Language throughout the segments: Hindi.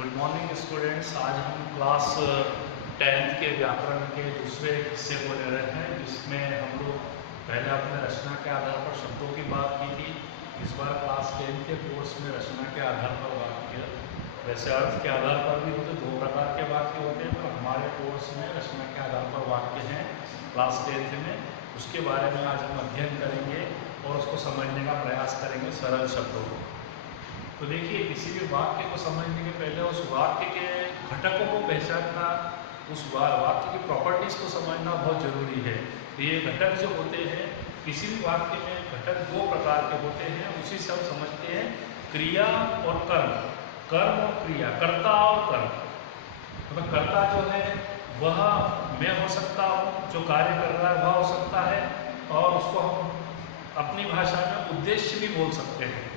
Good morning students. आज हम क्लास 10th के व्याकरण के दूसरे हिस्से को ले रहे हैं, जिसमें हम लोग पहले अपने रचना के आधार पर शब्दों की बात की थी। इस बार क्लास 10 के कोर्स में रचना के आधार पर बात किया। वैसे अर्थ के आधार पर भी होते दो प्रकार के वाक्य होते हैं, पर हमारे कोर्स में रचना के आधार पर वाक्य हैं क्लास 10th में। उसके बारे में आज हम अध्ययन करेंगे और उसको समझने का प्रयास करेंगे सरल शब्दों को। तो देखिए, किसी भी वाक्य को समझने के पहले उस वाक्य के घटकों को पहचानना, उस वाक्य की प्रॉपर्टीज को समझना बहुत जरूरी है। तो ये घटक जो होते हैं किसी भी वाक्य में, घटक दो प्रकार के होते हैं, उसी से हम समझते हैं क्रिया और कर्म, कर्म और क्रिया, कर्ता और कर्म। मतलब कर्ता जो है वह मैं हो सकता हूँ, जो कार्य कर रहा है वह हो सकता है, और उसको हम अपनी भाषा में उद्देश्य भी बोल सकते हैं।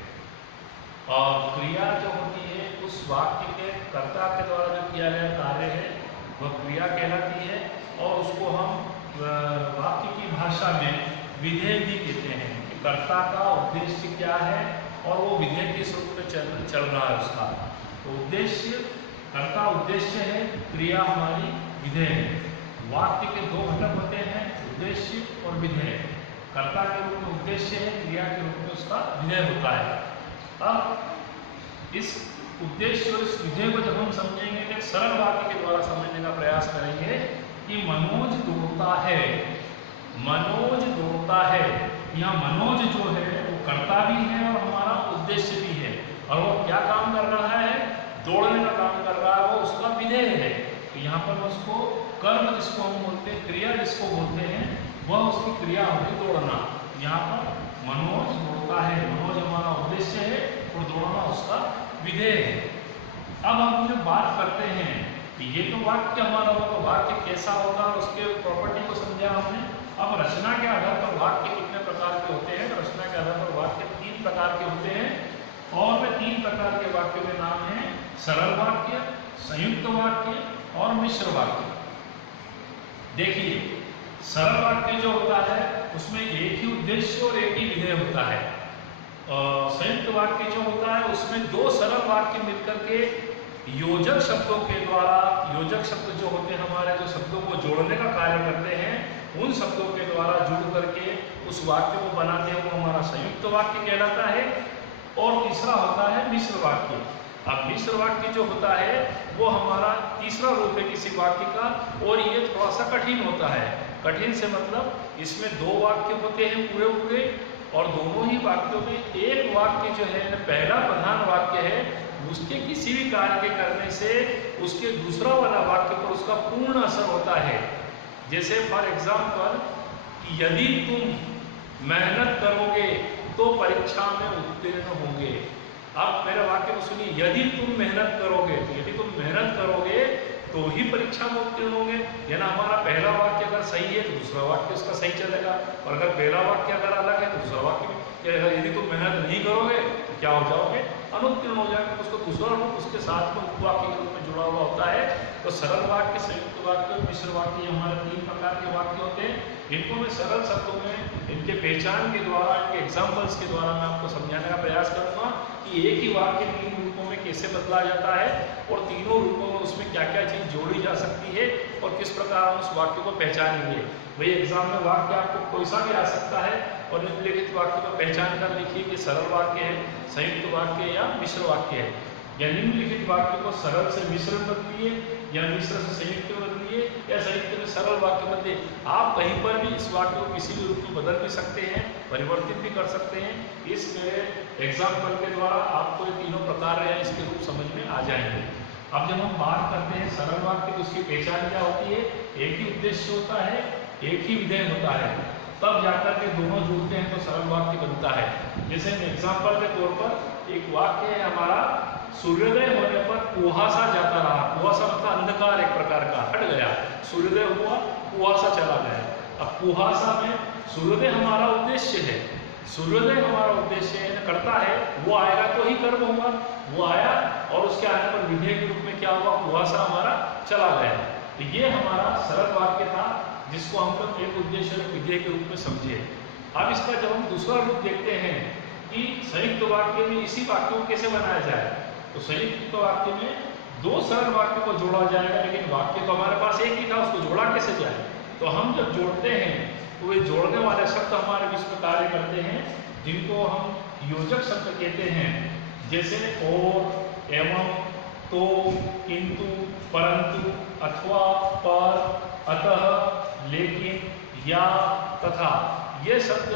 और क्रिया जो होती है उस वाक्य के कर्ता के द्वारा जो किया गया कार्य है वह क्रिया कहलाती है, और उसको हम वाक्य की भाषा में विधेय भी कहते हैं कि कर्ता का उद्देश्य क्या है और वो विधेय किस रूप में चल रहा है उसका। तो उद्देश्य, कर्ता उद्देश्य है, क्रिया हमारी विधेय है। वाक्य के दो घटक होते हैं, उद्देश्य और विधेय। कर्ता के रूप में उद्देश्य है, क्रिया के रूप में उसका विधेय होता है। अब इस उद्देश्य और इस विधेय को जब हम समझेंगे तो एक सरल वाक्य के द्वारा समझने का प्रयास करेंगे कि मनोज दौड़ता है। मनोज दौड़ता है, यहाँ मनोज जो है वो कर्ता भी है और हमारा उद्देश्य भी है, और वो क्या काम कर रहा है, दौड़ने का काम कर रहा है, वो उसका विधेय है। तो यहाँ पर उसको कर्म जिसको हम बोलते हैं, क्रिया जिसको बोलते हैं, वह उसकी क्रिया होगी दौड़ना। यहाँ पर मनोज दौड़ता है, मनोज हमारा उद्देश्य है और दौड़ना उसका विधेय है। अब हम जो बात करते हैं कि ये तो वाक्य हमारा होगा, वाक्य कैसा होगा, उसके प्रॉपर्टी को समझा हमने। अब रचना के आधार पर वाक्य कितने प्रकार के होते हैं, तो रचना के आधार पर वाक्य 3 प्रकार के होते हैं, और वे 3 प्रकार के वाक्यों के नाम हैं सरल वाक्य, संयुक्त वाक्य और मिश्र वाक्य। देखिए, सरल वाक्य जो होता है उसमें एक ही उद्देश्य और एक ही विधेय होता है। संयुक्त वाक्य जो होता है उसमें दो सरल वाक्य मिलकर के योजक शब्दों के द्वारा, योजक शब्द जो होते हैं हमारे, जो शब्दों को जोड़ने का कार्य करते हैं, उन शब्दों के द्वारा जुड़ करके उस वाक्य को बनाते हैं, वो हमारा संयुक्त वाक्य कहलाता है। और तीसरा होता है मिश्र वाक्य। अब मिश्र वाक्य जो होता है वो हमारा तीसरा रूप है किसी वाक्य का, और ये थोड़ा सा कठिन होता है। कठिन से मतलब इसमें 2 वाक्य होते हैं पूरे, और दोनों ही वाक्यों में एक वाक्य जो है, पहला प्रधान वाक्य है, उसके किसी भी कार्य के करने से उसके दूसरा वाला वाक्य पर उसका पूर्ण असर होता है। जैसे फॉर एग्जाम्पल, यदि तुम मेहनत करोगे तो परीक्षा में उत्तीर्ण होंगे। अब मेरे वाक्य को सुनिए, यदि तुम मेहनत करोगे, तो यदि तुम मेहनत करोगे तो ही परीक्षा में उत्तीर्ण होंगे। यानी हमारा पहला वाक्य अगर सही है तो दूसरा वाक्य उसका सही चलेगा, और अगर पहला वाक्य अगर अलग है तो दूसरा वाक्य भी चलेगा। यदि तुम मेहनत नहीं करोगे तो क्या हो जाओगे, अनुत्तीर्ण हो जाएंगे। उसको दूसरा रूप उसके साथ में उपवाक्य के रूप में जुड़ा हुआ होता है। तो सरल वाक्य, संयुक्त वाक्य, मिश्र वाक्य, हमारे 3 प्रकार के वाक्य होते हैं। इनको मैं सरल शब्दों में इनके पहचान के द्वारा, इनके एग्जाम्पल्स के द्वारा मैं आपको समझाने का प्रयास करूंगा कि एक ही वाक्य 3 रूपों में कैसे बदला जाता है, और तीनों रूपों में उसमें क्या क्या चीज जोड़ी जा सकती है, और किस प्रकार हम उस वाक्य को पहचानेंगे। भाई एग्जाम में वाक्य आपको कोई सा भी आ सकता है, और निम्नलिखित वाक्य को पहचान कर लिखिए कि सरल वाक्य है, संयुक्त वाक्य या मिश्र वाक्य है। या निम्नलिखित वाक्य को सरल से मिश्र में बदलिए, या मिश्र से संयुक्त में बदलिए, या संयुक्त में सरल वाक्य बदलिए। आप कहीं पर भी इस वाक्य को किसी भी रूप में बदल भी सकते हैं, परिवर्तित भी कर सकते हैं। इस मेरे एग्जाम्पल के द्वारा आपको ये तीनों प्रकार है इसके रूप समझ में आ जाएंगे। अब जब हम बात करते हैं सरल वाक्य, तो उसकी पहचान क्या होती है, एक ही उद्देश्य होता है, एक ही विधेय होता है, तब जाकर के दोनों जुड़ते हैं तो सरल वाक्य बनता है। जैसे एग्जाम्पल के तौर पर एक वाक्य है हमारा, सूर्योदय होने पर कुहासा जाता रहा। कुहासा मतलब अंधकार एक प्रकार का हट गया, सूर्योदय हुआ, कुहासा चला गया। अब कुहासा में सूर्योदय हमारा उद्देश्य है, सूर्योदय हमारा उद्देश्य है, करता है, वो आएगा तो ही कर्म होगा। वो आया और उसके आने पर विधेय के रूप में क्या हुआ, कुहासा हमारा चला गया। तो ये हमारा सरल वाक्य था, जिसको हम लोग एक उद्देश्य और विधेय के रूप में समझे। अब इसका जब हम दूसरा रूप देखते हैं कि संयुक्त वाक्य में इसी वाक्य को कैसे बनाया जाए, तो संयुक्त वाक्य में दो सरल वाक्य को जोड़ा जाएगा, लेकिन वाक्य तो हमारे पास एक ही था, उसको जोड़ा कैसे जाए? तो हम जब जोड़ते हैं तो वे जोड़ने वाले शब्द हमारे बीच में कार्य करते हैं, जिनको हम योजक शब्द कहते हैं। जैसे और, एवं, तो, किंतु, परंतु, अथवा, पर, अतः, लेकिन, या, तथा, ये शब्द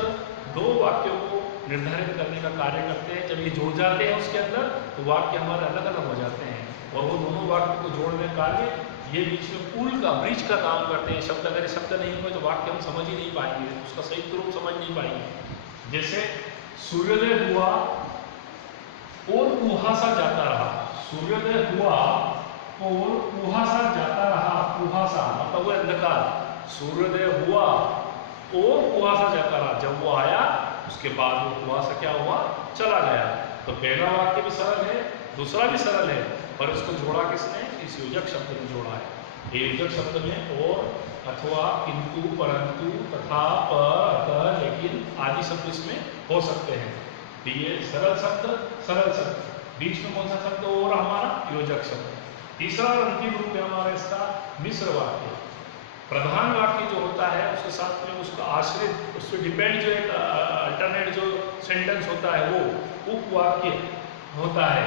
दो वाक्यों को निर्धारित करने का कार्य करते हैं। जब ये जुड़ जाते हैं उसके अंदर तो वाक्य हमारे अलग अलग हो जाते हैं, और वो दोनों वाक्य को जोड़ने का कार्य ये बीच में पुल का, ब्रिज का काम करते हैं। शब्द अगर शब्द नहीं हुए तो वाक्य हम समझ ही नहीं पाएंगे, उसका संयुक्त रूप समझ नहीं पाएंगे। जैसे सूर्योदय हुआ और कुहासा जाता रहा। सूर्योदय हुआ और कुहासा जाता रहा। कुहासा मतलब वो अंधकार। सूर्योदय हुआ और कुहासा जाता रहा। जब वो आया उसके बाद वो कुहासा क्या हुआ? चला गया। तो पहला वाक्य भी सरल है, दूसरा भी सरल है, पर इसको जोड़ा किसने? इस योजक शब्द में जोड़ा है। ये योजक शब्द में और, अथवा, किंतु, परंतु, तथा, पर, अतः, लेकिन आदि शब्द इसमें हो सकते हैं। तो ये सरल शब्द। बीच में कौन सा शब्द? और हमारा योजक शब्द। तीसरा और अंतिम रूप है हमारा इसका मिश्र वाक्य। प्रधान वाक्य जो होता है उसके साथ में उसका आश्रित, उस पर डिपेंड जो एक अल्टरनेट जो सेंटेंस होता है वो उपवाक्य होता है।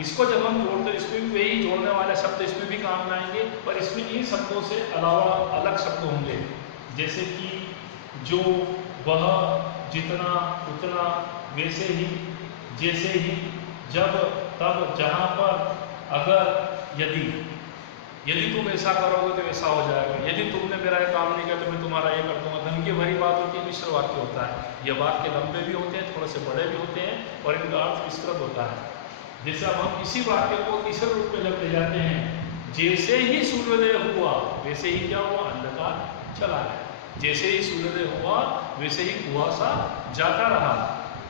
इसको जब हम जोड़ते हैं इसमें भी वही जोड़ने वाले शब्द इसमें भी काम में आएंगे, पर इसमें इन शब्दों से अलावा अलग शब्द होंगे। जैसे कि जो, वह, जितना, उतना, वैसे ही, जैसे ही, जब, तब, जहाँ पर, अगर, यदि तुम ऐसा करोगे तो ऐसा हो जाएगा, यदि तुमने मेरा ये काम नहीं किया तो मैं तुम्हारा ये कर दूंगा। धमकी भरी बात होती है, मिश्र वाक्य होता है। ये वाक्य लंबे भी होते हैं, थोड़े से बड़े भी होते हैं, और इनका अर्थ विस्तृत होता है। जैसे अब हम किसी वाक्य को तीसरे रूप में जब ले जाते हैं, जैसे ही सूर्योदय हुआ वैसे ही क्या हुआ? अंधकार चला गया। जैसे ही सूर्योदय हुआ वैसे ही कुहासा जाता रहा।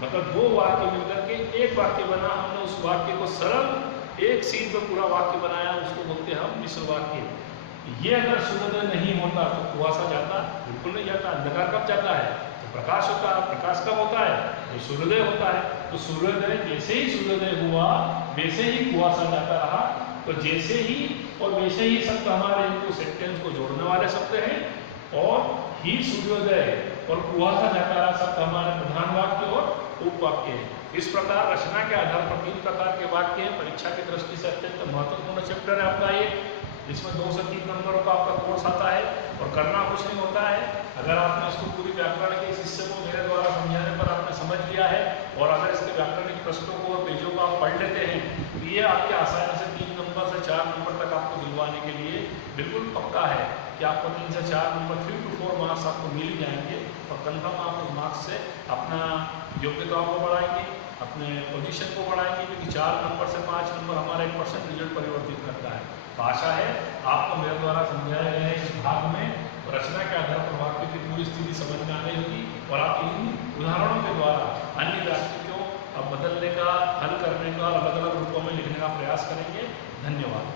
मतलब दो वाक्य मिलकर के एक वाक्य बना। हमने उस वाक्य को सरल एक सीध में पूरा वाक्य बनाया, उसको बोलते हैं हम मिश्र वाक्य। ये अगर सूर्योदय नहीं होता तो कुहासा जाता? बिल्कुल नहीं जाता। अंधकार कब जाता है? तो प्रकाश होता है। प्रकाश कब होता है? तो सूर्योदय होता है। तो सूर्योदय, जैसे ही सूर्योदय हुआ वैसे ही कुहासा जाता रहा। तो जैसे ही और वैसे ही शब्द हमारे इनको सेंटेंस को जोड़ने वाले शब्द हैं, और ही सूर्योदय और कुहासा जाता रहा शब्द हमारे प्रधान वाक्य और उपवाक्य है। इस प्रकार रचना के आधार पर 3 प्रकार के वाक्य हैं। परीक्षा की दृष्टि से अत्यंत महत्वपूर्ण चैप्टर है आपका ये। इसमें 2 से 3 नंबरों का आपका कोर्स आता है, और करना कुछ नहीं होता है। अगर आपने इसको पूरी व्याकरण के इस हिस्से को मेरे द्वारा समझाने पर आपने समझ लिया है, और अगर इसके व्याकरणिक प्रश्नों को और पेजों को आप पढ़ लेते हैं, तो ये आपके आसानी से 3 नंबर से 4 नंबर तक आपको दिलवाने के लिए बिल्कुल पक्का है कि आपको 3 से 4 नंबर 3 to 4 मार्क्स आपको मिल जाएंगे। और कन्फर्म आप उस मार्क्स से अपना योग्यता को बढ़ाएंगे, अपने पोजीशन को बढ़ाएंगे, क्योंकि 4 नंबर से 5 नंबर हमारा 1% रिजल्ट परिवर्तित करता है। तो आशा है आपको मेरे द्वारा समझाए गए इस भाग में रचना के आधार पर वाक्य की पूरी स्थिति समझ में आ गई होगी, और आप इन उदाहरणों के द्वारा अन्य वाक्यों को अब बदलने का, हल करने का और अलग अलग रूपों में लिखने का प्रयास करेंगे। धन्यवाद।